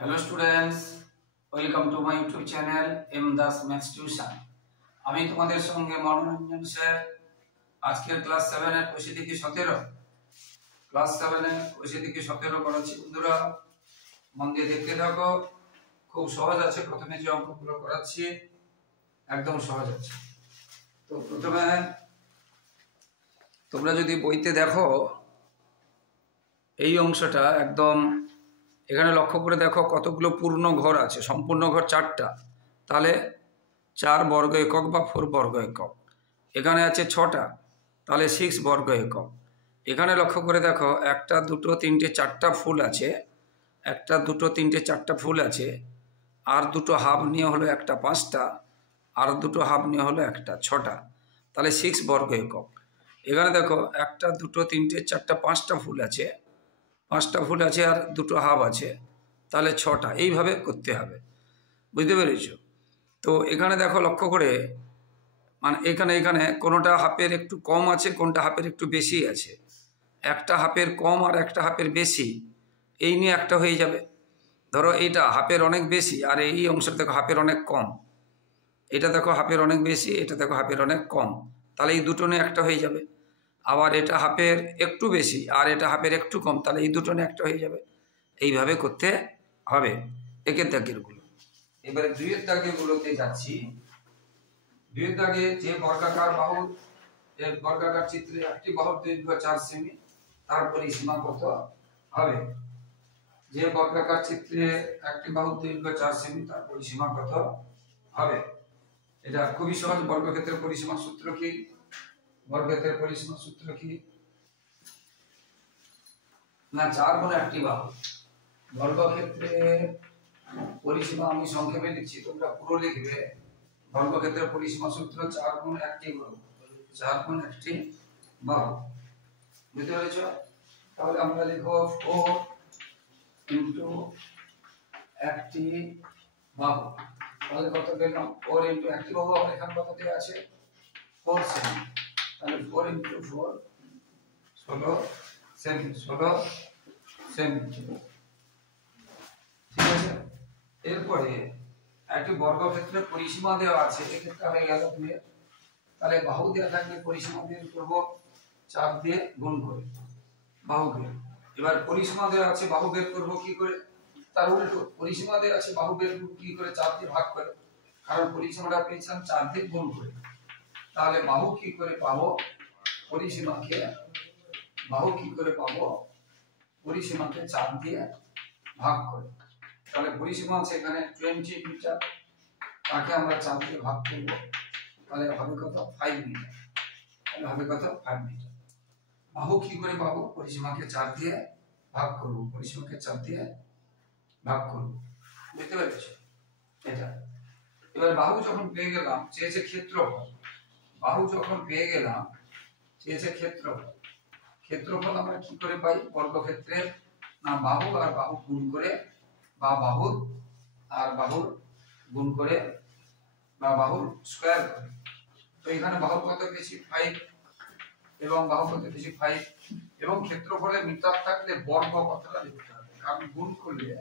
Hello students, welcome to my YouTube channel M Das maths tuition. আমি তোমাদের সঙ্গে মনোরঞ্জন sir আজকের ক্লাস 7 এর কোষে থেকে 17 ক্লাস 7 এর কোষে থেকে 17 করাচ্ছি। বন্ধুরা মন দিয়ে দেখতে থাকো, খুব সহজ আছে। প্রথমে যে অঙ্কগুলো করাচ্ছি একদম সহজ আছে। তো প্রথমে তোমরা যদি বইতে দেখো এই অংশটা একদম এখানে লক্ষ্য করে দেখো কতগুলো পূর্ণ ঘর আছে। সম্পূর্ণ ঘর 4টা, তাহলে 4 বর্গ একক বা 4 বর্গ একক। এখানে আছে 6টা, তাহলে 6 বর্গ একক। এখানে লক্ষ্য করে দেখো 1টা 2টো 3টে 4টা ফুল আছে, 1টা 2টো 3টে 4টা ফুল আছে। আর দুটো হাফ নিয়ে হলো একটা 5টা, আর দুটো হাফ নিয়ে হলো একটা 6টা, তাহলে 6 বর্গ একক। এখানে দেখো 1টা 2টো 3টে 4টা 5টা ফুল আছে, 5টা ফুল আছে আর দুটো হাফ আছে, তাহলে 6টা। এইভাবে করতে হবে, বুঝতে পেরেছ? তো এখানে দেখো লক্ষ্য করে, মানে এখানে এখানে কোনোটা হাফের একটু কম আছে, কোনটা হাফের একটু বেশি আছে। একটা হাফের কম আর একটা হাফের বেশি, এই নিয়ে একটা হয়ে যাবে। ধরো এইটা হাফের অনেক বেশি আর এই অংশটা দেখো হাফের অনেক কম। এটা দেখো হাফের অনেক বেশি, এটা দেখো হাফের অনেক কম, তাহলে এই দুটো নিয়ে একটা হয়ে যাবে। আবার এটা হাফের একটু বেশি আর এটা হাফের একটু কম, তাহলে এই দুটো নিয়ে একটা হয়ে যাবে। এইভাবে করতে হবে একের দাগেরগুলো। এবারে দুইয়ের দাগেরগুলোতে যাচ্ছি। দুইয়ের দাগে যে বর্গাকার বাহু, এর বর্গাকার চিত্রে একটি বাহুর দৈর্ঘ্য 4 সেমি, তার পরিসীমা কত হবে? যে বর্গাকার চিত্রে একটি বাহুর দৈর্ঘ্য 4 সেমি, তার পরিসীমা কত হবে? এটা খুবই সহজ। বর্গক্ষেত্রের পরিসীমা সূত্র কি? বর্গক্ষেত্রের পরিসীমা সূত্র কি? না, 4 গুণ একটি বাহু। বর্গক্ষেত্রে পরিসীমা আমি সংক্ষেপে লিখছি, তোমরা পুরো লিখবে। বর্গক্ষেত্রের পরিসীমা সূত্র 4 গুণ একটি বাহু, 4 গুণ একটি বাহু। বুঝতে পেরেছ? তাহলে আমরা লিখব 4 ইনটু একটি বাহু। তাহলে কত পেলাম? 4 ইনটু একটি বাহু। আর এখানে কত দেওয়া আছে? 4 সেমি। তাহলে 4 ইনটু 4 16 সেমি, 16 সেমি। ঠিক আছে। এরপরে একটি বর্গক্ষেত্রের পরিসীমা দেওয়া আছে, এক্ষেত্রে হয়ে গেল 2। তাহলে বাহু দেওয়া থাকলে পরিসীমা বের করব 4 দিয়ে গুণ করে বাহুকে। এবার পরিসীমা দেওয়া আছে, বাহু বের করব কি করে? তার উল্টো, পরিসীমা দেওয়া আছে, বাহু বের করব কি করে? 4 দিয়ে ভাগ করে, কারণ পরিসীমাটা পেয়েছিলাম 4 দিয়ে গুণ করে। তাহলে বাহু কি করে পাবো? পরিসীমাকে বাহু কি করে পাবো? পরিসীমাকে 4 দিয়ে ভাগ করে। তাহলে পরিসীমা আছে এখানে 20 মিটার, তাকে আমরা 4 দিয়ে ভাগ করব, তাহলে হবে কত? 5 মিটার। তাহলে হবে কত? 5 মিটার। বাহু কি করে পাবো? পরিসীমাকে 4 দিয়ে ভাগ করব, পরিসীমাকে 4 দিয়ে ভাগ করব। বুঝতে পেরেছো এটা? এবার বাহু যখন পেয়ে গেলাম, চেয়েছে ক্ষেত্রফল। বাহু যখন পেয়ে গেলাম, চেয়েছে ক্ষেত্রফল। ক্ষেত্রফল আমরা কি করে পাই বর্গক্ষেত্রের? না, বাহু আর বাহু গুণ করে, বা বাহুর আর বাহুর গুণ করে, বা বাহুর স্কয়ার করে। তো এখানে বাহু কত বেশি? 5, এবং বাহু কত বেশি? 5। এবং ক্ষেত্রফলে মিটার থাকলে বর্গ কথাটা লিখতে হবে, কারণ গুণ করলে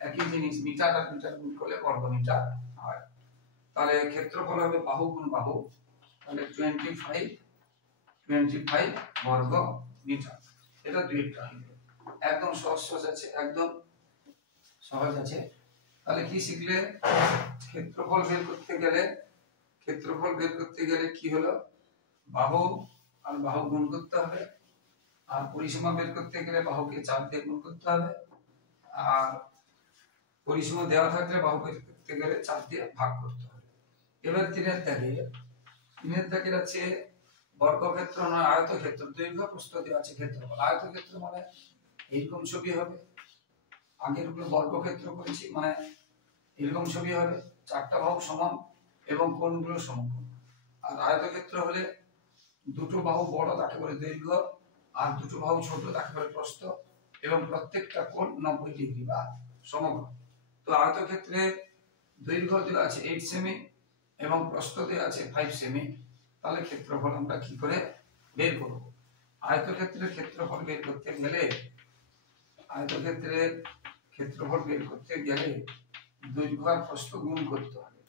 একই জিনিস, মিটার আর মিটার গুণ করলে বর্গ মিটার হয়। তাহলে ক্ষেত্রফল হবে বাহু গুণ বাহু, তাহলে 25 বর্গ মিটার। এটা দুইটা একদম সহজ আছে, একদম সহজ আছে। তাহলে কি শিখলে? ক্ষেত্রফল বের করতে গেলে, ক্ষেত্রফল বের করতে গেলে কি হলো? বাহু আর বাহু গুণ করতে হবে। আর পরিসীমা বের করতে গেলে বাহুকে 4 দিয়ে গুণ করতে হবে। আর পরিসীমা দেওয়া থাকলে বাহু বের করতে গেলে 4 দিয়ে ভাগ করতে হবে। এবার তিনের দাগের আছে বর্গক্ষেত্র নয় আয়তক্ষেত্র। দৈর্ঘ্য প্রস্থ দেওয়া আছে, ক্ষেত্রফল। আয়তক্ষেত্র মানে এইরকম ছবি হবে। আগের গুলো বর্গক্ষেত্র করেছি, মানে এরকম ছবি হবে, 4টা বাহু সমান এবং কোণগুলো সমকোণ। আর আয়তক্ষেত্র হলে দুটো বাহু বড়, তাকে বলে দৈর্ঘ্য, আর দুটো বাহু ছোট, তাকে বলে প্রস্থ, এবং প্রত্যেকটা কোণ 90 ডিগ্রি বা সমকোণ। তো আয়তক্ষেত্রে দৈর্ঘ্য দেওয়া আছে 8 সেমি এবং প্রস্থ দেওয়া আছে 5 সেমি। তাহলে ক্ষেত্রফল আমরা কি করে বের করব? আয়তক্ষেত্রের ক্ষেত্রফল বের করতে গেলে আয়তক্ষেত্রের ক্ষেত্রফল বের করতে গেলে দৈর্ঘ্য আর প্রস্থ গুণ করতে হবে।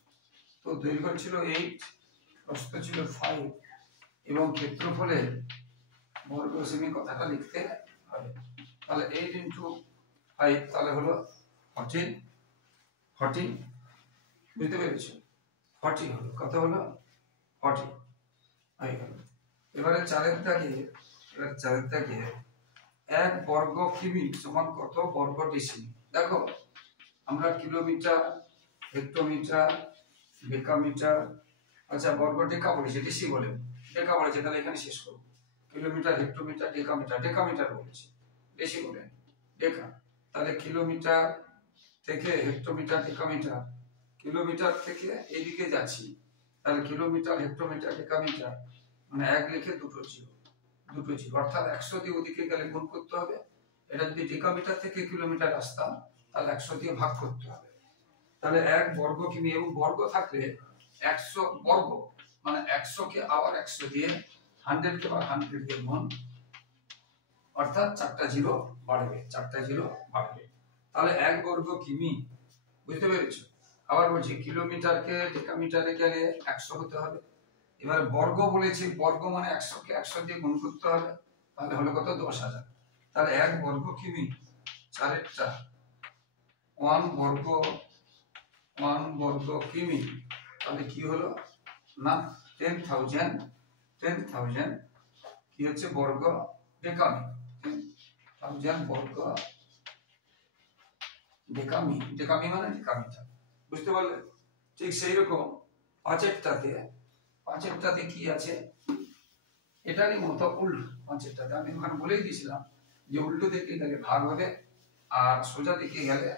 তো দৈর্ঘ্য ছিল 8, প্রস্থ ছিল 5 এবং ক্ষেত্রফলে বর্গ সেমি কথাটা লিখতে হবে। তাহলে 8 × 5 তাহলে হলো 40 বুঝতে পেরেছো? 40 হলো, কত হলো 40 হয়ে গেল। এবারে চারের দাগে 1 বর্গ কিমি সমান কত বর্গ ডেসিমি। দেখো আমরা কিলোমিটার, হেক্টোমিটার, ডেকামিটার, আচ্ছা বর্গ ডেকা বলেছে, ডেসি বলে ডেকা বলেছে, তাহলে এখানে শেষ করব। কিলোমিটার, হেক্টোমিটার, ডেকামিটার বলেছে, ডেসি বলে ডেকা। তাহলে কিলোমিটার থেকে হেক্টোমিটার, ডেকামিটার, কিলোমিটার থেকে এদিকে যাচ্ছি, তাহলে কিলোমিটার, হেক্টোমিটার, ডেকামিটার মানে 1 লিখে দুটো জিরো অর্থাৎ 100 দিয়ে ওদিকে গেলে গুণ করতে হবে। এটা যদি ডেকামিটার থেকে কিলোমিটার আসতাম তাহলে 100 দিয়ে ভাগ করতে হবে। তাহলে 1 বর্গ কিমি, এবং বর্গ থাকলে 100 বর্গ মানে 100 কে আবার 100 দিয়ে, 100 কে আবার 100 দিয়ে গুণ, অর্থাৎ 4টা জিরো বাড়বে। তাহলে 1 বর্গ কিমি, বুঝতে পেরেছো? আবার বলছি কিলোমিটারকে ডেকামিটারে গেলে 100 হতে হবে। এবার বর্গ বলেছি, বর্গ মানে 100 কে 100 দিয়ে গুণ করতে হবে, তাহলে হলো কত 10,000। তাহলে 1 বর্গ কিমি 4টা 1 বর্গ কিমি, তাহলে কি হলো না 10,000 কি হচ্ছে বর্গ ডেকামি, 10,000 বর্গ ডেকামি মানে ডেকামিটার, বুঝতে পারলে? ঠিক সেই রকম পাঁচেরটাতে কি আছে, এটারই মতো উল্টো। পাঁচেরটাতে আমি ওখানে বলেই দিয়েছিলাম যে উল্টো দিকে গেলে ভাগ হবে আর সোজা দিকে গেলে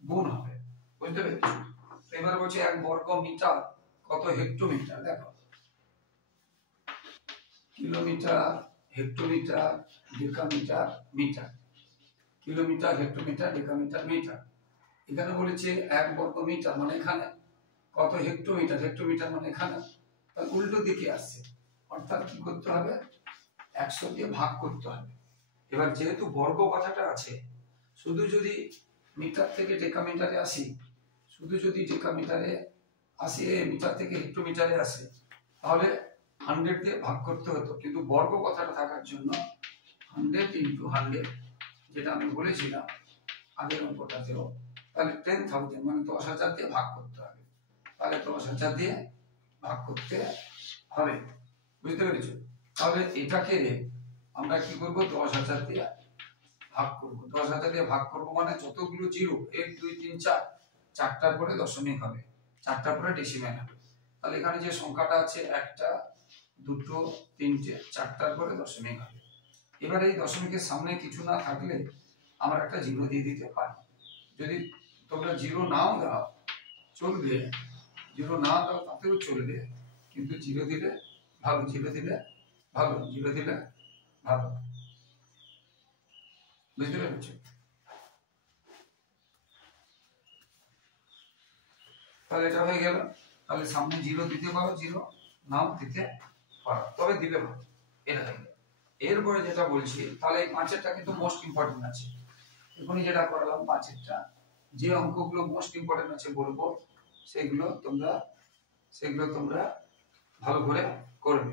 গুণ হবে, বুঝতে পেরেছো? এবার বলছে 1 বর্গ মিটার কত হেক্টোমিটার। দেখো kilometre, hectometre, decametre, metre, kilometre, hectometre, decametre, metre. এখানে বলেছে 1 বর্গ মিটার মানে এখানে, কত হেক্টোমিটার মানে এখানে, তাহলে উল্টো দিকে আসছে, অর্থাৎ কি করতে হবে 100 দিয়ে ভাগ করতে হবে। এবার যেহেতু বর্গ কথাটা আছে, শুধু যদি মিটার থেকে ডেকামিটারে আসি, মিটার থেকে হেক্টোমিটারে আসে, তাহলে 100 দিয়ে ভাগ করতে হতো, কিন্তু বর্গ কথাটা থাকার জন্য 100 × 100 যেটা আমি বলেছিলাম আগের অঙ্কটাতেও, তাহলে 10,000 মানে 10,000 দিয়ে ভাগ করতে হবে। তাহলে 10,000 দিয়ে ভাগ করতে হবে, বুঝতে পেরেছো? তাহলে এটাকে আমরা কি করব 10,000 দিয়ে ভাগ করব। 10,000 দিয়ে ভাগ করব মানে যতগুলো জিরো 1 2 3 4, চারটার পরে দশমিক হবে, চারটার পরে ডেসিমেল হবে। তাহলে এখানে যে সংখ্যাটা আছে 1টা 2টো 3টে, চারটার পরে দশমিক হবে। এবার এই দশমিকের সামনে কিছু না থাকলে আমরা একটা জিরো দিয়ে দিতে পারি। যদি তোমরা জিরো নাও দাও চলবে, জিরো না দাও তাতেও চলবে, কিন্তু জিরো দিলে ভালো, জিরো দিলে ভালো, বুঝতে পেরেছো? তাহলে এটা হয়ে গেল। তাহলে সামনে জিরো দিতে পারো, জিরো নাও দিতে পারো, তবে দিলে ভালো। এটা হয়ে গেল। এরপরে যেটা বলছি, তাহলে এই 5এরটা কিন্তু মোস্ট ইম্পর্টেন্ট আছে। এখনই যেটা করলাম 5এরটা, যে অঙ্কগুলো মোস্ট ইম্পর্টেন্ট আছে বলবো, সেগুলো তোমরা ভালো করে করবে,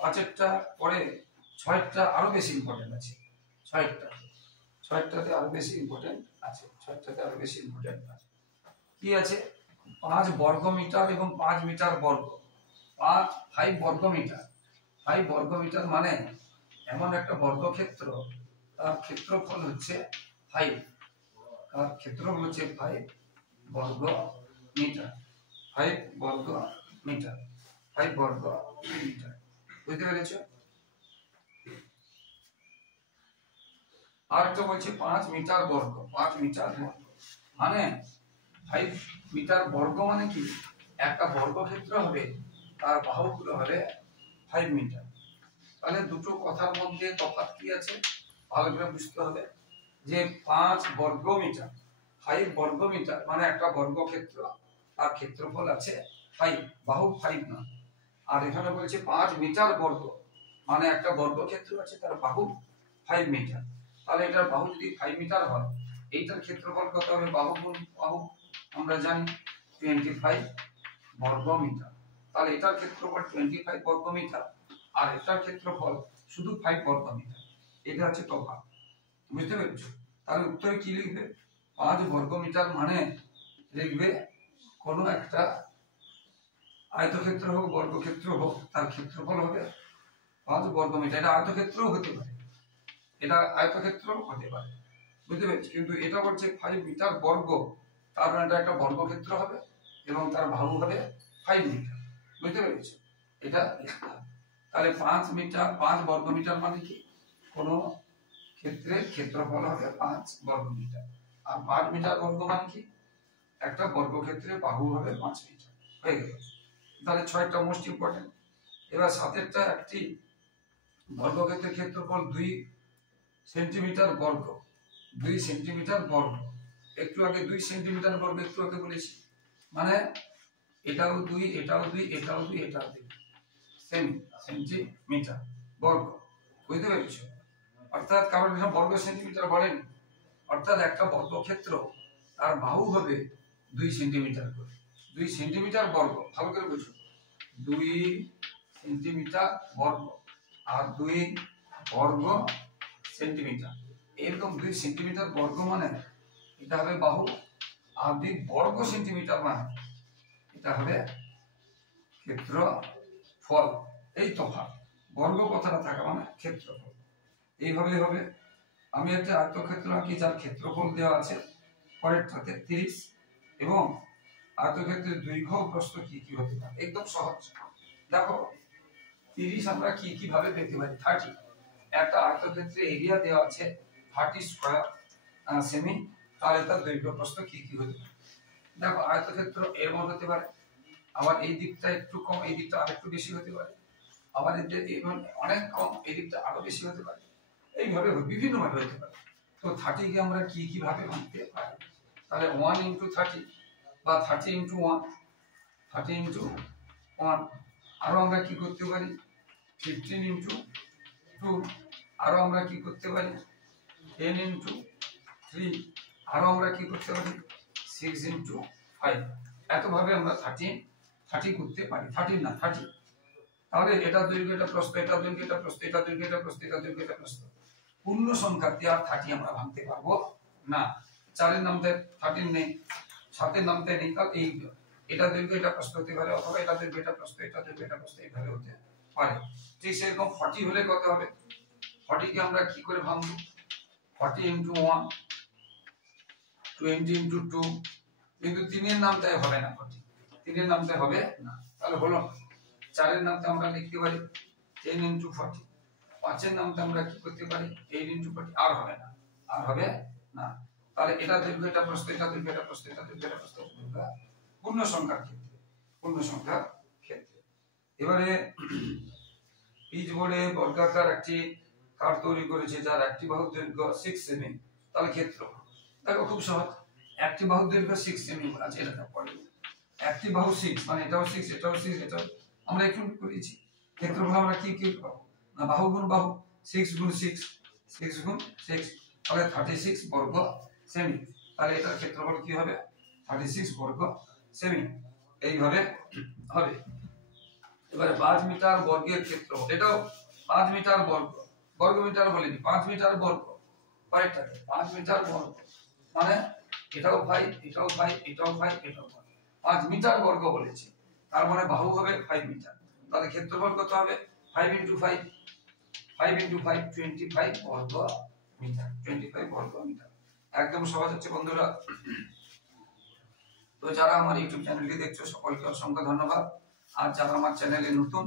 5এরটা পরে 6এরটা আরো বেশি ইম্পর্টেন্ট আছে। 6এরটাতে আরো বেশি ইম্পর্টেন্ট আছে। কি আছে 5 বর্গ মিটার এবং 5 মিটার বর্গ, 5 বর্গ মিটার মানে এমন একটা বর্গক্ষেত্র, তার ক্ষেত্রফল হচ্ছে 5, তার ক্ষেত্রফল হচ্ছে 5 বর্গ মিটার, 5 বর্গ মিটার, বুঝতে পেরেছো? আর একটা বলছে 5 মিটার বর্গ, মানে 5 মিটার বর্গ মানে কি একটা বর্গক্ষেত্র হবে, তার বাহুগুলো হবে 5 মিটার। তাহলে দুটো কথার মধ্যে তফাৎ কি আছে ভালো করে বুঝতে হবে, যে 5 বর্গ মিটার মানে একটা বর্গক্ষেত্র, তার ক্ষেত্রফল আছে 5, বাহু 5 না। আর এখানে বলছে 5 মিটার বর্গ মানে একটা বর্গক্ষেত্র আছে, তার বাহু 5 মিটার। তাহলে এটার বাহু যদি 5 মিটার হয়, এইটার ক্ষেত্রফল কত হবে? বাহু গুণ বাহু আমরা জানি 25 বর্গ মিটার। তাহলে এটার ক্ষেত্রফল 25 বর্গ মিটার, আর এটার ক্ষেত্রফল শুধু 5 বর্গ মিটার। এটা হচ্ছে তফাৎ, বুঝতে পেরেছো? তাহলে উত্তরে কি লিখবে? 5 বর্গ মিটার মানে লিখবে কোনো একটা আয়তক্ষেত্র হোক বর্গক্ষেত্র হোক, তার ক্ষেত্রফল হবে 5 বর্গ মিটার। এটা আয়তক্ষেত্রও হতে পারে, এটা আয়তক্ষেত্রও হতে পারে, বুঝতে পেরেছি? কিন্তু এটা হচ্ছে 5 মিটার বর্গ, তার মানে এটা একটা বর্গক্ষেত্র হবে এবং তার বাহু হবে 5 মিটার, বুঝতে পেরেছো? এটা লিখতে হবে। তাহলে 5 মিটার 5 বর্গ মিটার মানে কি? কোনো ক্ষেত্রের ক্ষেত্রফল হবে 5 বর্গ মিটার। আর 5 মিটার বর্গ মানে কি? একটা বর্গক্ষেত্রের বাহু হবে 5 মিটার। হয়ে গেল। তাহলে 6টা মোস্ট ইম্পর্টেন্ট। এবার 7এরটা একটি বর্গক্ষেত্রের ক্ষেত্রফল 2 সেন্টিমিটার বর্গ, 2 সেন্টিমিটার বর্গ। একটু আগে 2 সেন্টিমিটার বর্গ একটু আগে বলেছি, মানে এটাও 2, এটাও 2, এটাও 2, এটাও 2 সেন্টিমিটার বর্গ, বুঝতে পেরেছো? অর্থাৎ কারণ এখানে বর্গ সেন্টিমিটার বলেন, অর্থাৎ একটা বর্গক্ষেত্র তার বাহু হবে 2 সেন্টিমিটার করে। 2 সেন্টিমিটার বর্গ, ভালো করে বুঝো, 2 সেন্টিমিটার বর্গ আর 2 বর্গ সেন্টিমিটার, এরকম 2 সেন্টিমিটার বর্গ মানে এটা হবে বাহু, আর 2 বর্গ সেন্টিমিটার মানে এটা হবে ক্ষেত্রফল। এই তফাৎ, বর্গ কথাটা থাকা মানে ক্ষেত্রফল। এইভাবে হবে। আমি একটা আয়তক্ষেত্র আঁকি যার ক্ষেত্রফল দেওয়া আছে পরেরটাতে 30, এবং আয়তক্ষেত্রের দৈর্ঘ্য প্রস্থ কি কি হতে পারে, একদম সহজ। দেখো 30 আমরা কি কি ভাবে পেতে পারি? 30, একটা আয়তক্ষেত্রে এরিয়া দেওয়া আছে 30 স্কয়ার সেমি, তাহলে তার দৈর্ঘ্য প্রস্থ কি কি হতে পারে? দেখো আয়তক্ষেত্র এমন হতে পারে, আবার এই দিকটা একটু কম, এই দিকটা আরেকটু বেশি হতে পারে, আবার এদের অনেক কম, এই দিকটা আরো বেশি হতে পারে, এইভাবে বিভিন্ন ভাবে হতে পারে। তো 30 কে আমরা কি কি ভাবে ভাঙতে পারি? তাহলে 1 ইনটু 30 বা 30 ইনটু 1, 30 ইনটু 1। আরো আমরা কি করতে পারি? 15 ইনটু 2। আরো আমরা কি করতে পারি? 10 ইনটু 3। আরো আমরা কি করতে পারি? 6 ইনটু 5। এত ভাবে আমরা 30 করতে পারি। 30 না 30। তাহলে এটা দৈর্ঘ্য, এটা প্রস্থ, এটা দৈর্ঘ্য, এটা প্রস্থ, এটা দৈর্ঘ্য, এটা প্রস্থ, এটা দৈর্ঘ্য, এটা প্রস্থ। পূর্ণ সংখ্যাতে আর 30 আমরা ভাঙতে পারবো না। 4 এর নামতে 13 নেই, 7 এর নামতে নেই, তাহলে এই এটা দৈর্ঘ্য, এটা প্রস্থ হতে পারে, অথবা এটা দৈর্ঘ্য, এটা প্রস্থ, এটা দৈর্ঘ্য, এটা প্রস্থ, এইভাবে হতে পারে। ঠিক সেরকম 40 হলে কত হবে? 40 কে আমরা কি করে ভাঙবো? 40 ইনটু 1, 20 ইনটু 2। কিন্তু 3 এর নামতে হবে না, 40 3 এর নামতে হবে না, তাহলে হলো 4 এর নামতে আমরা লিখতে পারি 10 ইনটু 40। 5 এর নামতে আমরা কি করতে পারি? 8 ইনটু 40। আর হবে না, আর হবে না। তাহলে এটা দৈর্ঘ্য, এটা প্রস্থ, এটা দৈর্ঘ্য, এটা প্রস্থ, এটা দৈর্ঘ্য, এটা প্রস্থ, পূর্ণ সংখ্যার ক্ষেত্রে, পূর্ণ সংখ্যার ক্ষেত্রে। এবারে পিচ বোর্ডে বর্গাকার একটি কাঠ তৈরি করেছে যার একটি বাহুর দৈর্ঘ্য 6 সেমি, তাহলে ক্ষেত্র দেখো খুব সহজ। একটি বাহুর দৈর্ঘ্য 6 সেমি আছে, এটা পড়ে। একটি বাহু 6 মানে এটাও 6, এটাও 6, এটাও আমরা একটু করেছি। ক্ষেত্রফল আমরা কি কি পাবো? না বাহু গুণ বাহু, 6 গুণ 6, 6 গুণ 6, তাহলে 36 বর্গ সেমি। তাহলে এটার ক্ষেত্রফল কি হবে? 36 বর্গ সেমি। এইভাবে হবে। এবারে 5 মিটার বর্গের ক্ষেত্রফল, এটাও 5 মিটার বর্গ, বর্গ মিটার বলিনি, 5 মিটার বর্গ। পরেরটাতে 5 মিটার বর্গ মানে এটাও 5, এটাও 5, এটাও 5, এটাও 5, 5 মিটার বর্গ বলেছে, তার মানে বাহু হবে 5 মিটার। তাহলে ক্ষেত্রফল কত হবে? 5 ইনটু 5, 5 ইনটু 5, 25 বর্গ মিটার, 25 বর্গ মিটার। একদম সহজ হচ্ছে বন্ধুরা। তো যারা আমার ইউটিউব চ্যানেলটি দেখছো সকলকে অসংখ্য ধন্যবাদ। আর যারা আমার চ্যানেলে নতুন,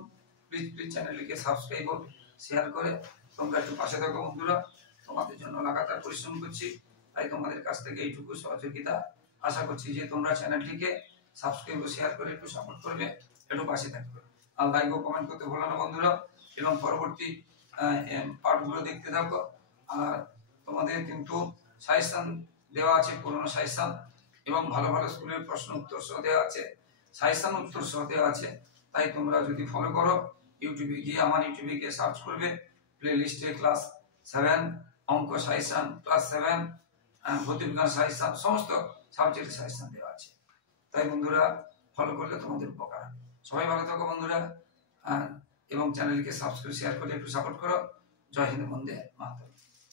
প্লিজ চ্যানেলটিকে সাবস্ক্রাইব ও শেয়ার করে তোমরা একটু পাশে থাকো বন্ধুরা। তোমাদের জন্য লাগাতার পরিশ্রম করছি, তাই তোমাদের কাছ থেকে এইটুকু সহযোগিতা আশা করছি যে তোমরা চ্যানেলটিকে সাবস্ক্রাইব ও শেয়ার করে একটু সাপোর্ট করবে, একটু পাশে থাকবে। আর লাইক ও কমেন্ট করতে ভুলো না বন্ধুরা, এবং পরবর্তী পার্টগুলো দেখতে থাকো। আর তোমাদের কিন্তু সাজেশন দেওয়া আছে, পুরনো সাজেশন এবং ভালো ভালো স্কুলের প্রশ্ন উত্তর সহ দেওয়া আছে, সাজেশন উত্তর সহ দেওয়া আছে। তাই তোমরা যদি ফলো করো, ইউটিউবে গিয়ে আমার ইউটিউবে গিয়ে সার্চ করবে প্লে লিস্টে ক্লাস 7 অঙ্ক সাজেশন ক্লাস 7, ভৌতবিজ্ঞান সাজেশন, সমস্ত সাবজেক্টের সাজেশন দেওয়া আছে। তাই বন্ধুরা ফলো করলে তোমাদের উপকার হবে। সবাই ভালো থাকো বন্ধুরা, এবং চ্যানেলকে সাবস্ক্রাইব শেয়ার করে একটু সাপোর্ট করো। জয় হিন্দ, বন্দে মাতরম।